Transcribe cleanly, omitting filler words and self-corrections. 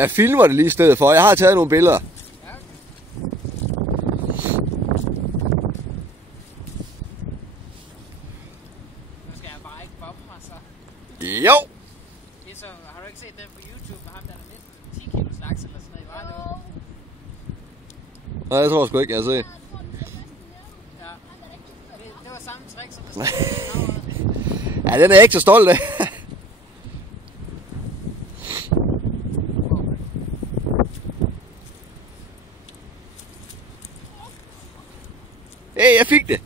Jeg filmer det lige i stedet for. Jeg har taget nogle billeder. Jo! Det er så, har du ikke set den på YouTube med ham, der er næsten 10 kilo laks eller sådan noget? Nej, jeg tror sgu ikke, jeg har set. Ja. Det var samme trick, som der stod. Ja, den er jeg ikke så stolt af. Hey, jeg fik det!